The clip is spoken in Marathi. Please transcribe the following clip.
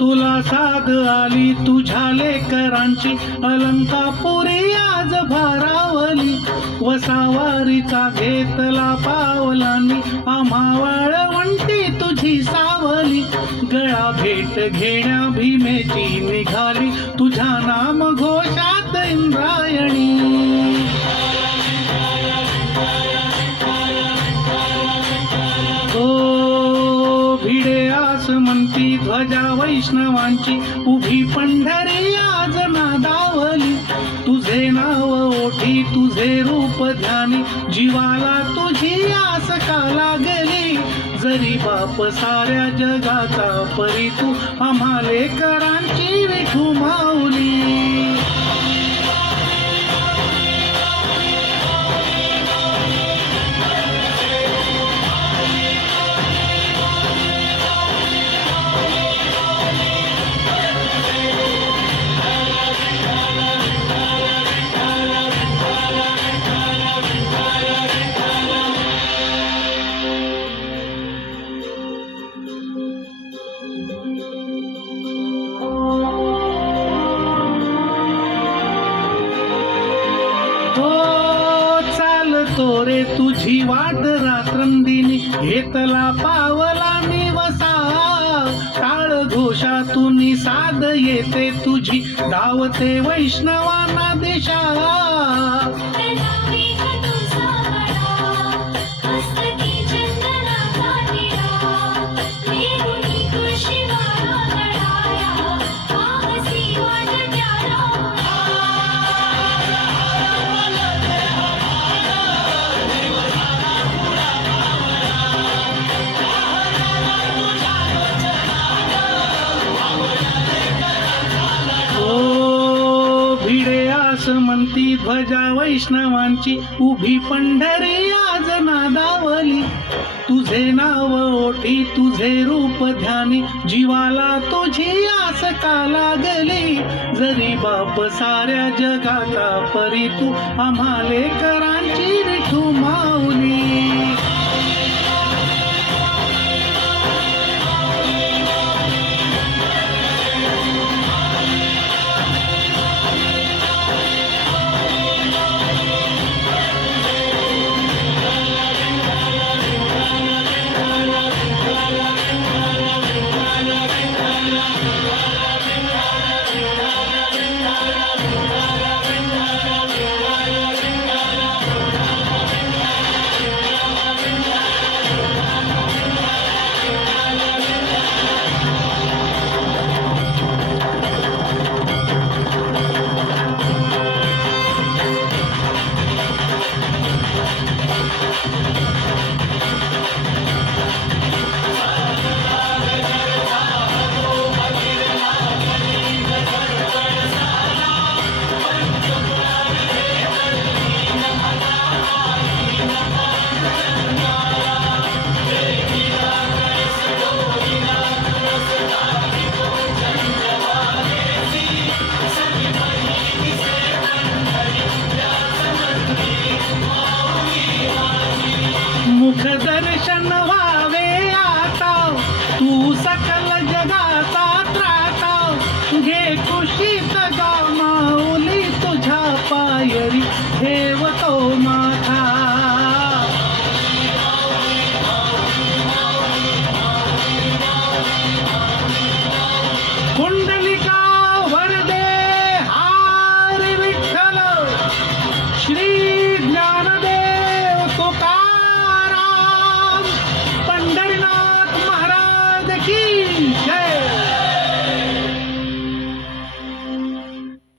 तुला साध आली तुझ्या लेकरांची, अलंकापुरी आज भारावली. वसावारीचा घेतला पावलांनी, आम्हा वाळवंटी तुझी सावली. गळा भेट घेण्या भीमेची निघाली, तुझ्या नाम घोषात इंद्रायणी. भिडे आसमंती ध्वजा वैष्णवांची, उभी पंढरी आज नादावली. तुझे नाव ओठी तुझे रूप ध्यानी, जीवाला तुझी आस का लागली. जरी बाप साऱ्या जगाचा परी, तू आम्हा लेकरांची विठू माऊली. चालतो रे तुझी वाट रात्रंदिनी, घेतला पावला मी वसा. टाळ घोषातून साध येते तुझी, धावते वैष्णवांना दिशा. भिडे आसमंती ध्वजा वैष्णवांची, उभी पंढरी आज नादावली. तुझे नाव ओठी तुझे रूप ध्यानी, जीवाला तुझी आस का लागली. जरी बाप साऱ्या जगाचा परी, तू आम्हा लेकरांची विठू माऊली. मुख दर्शन व्हावे आता, तू सकल जगाचा त्राता. घे कुशीत गा माऊली, तुझ्या पायरी ठेवतो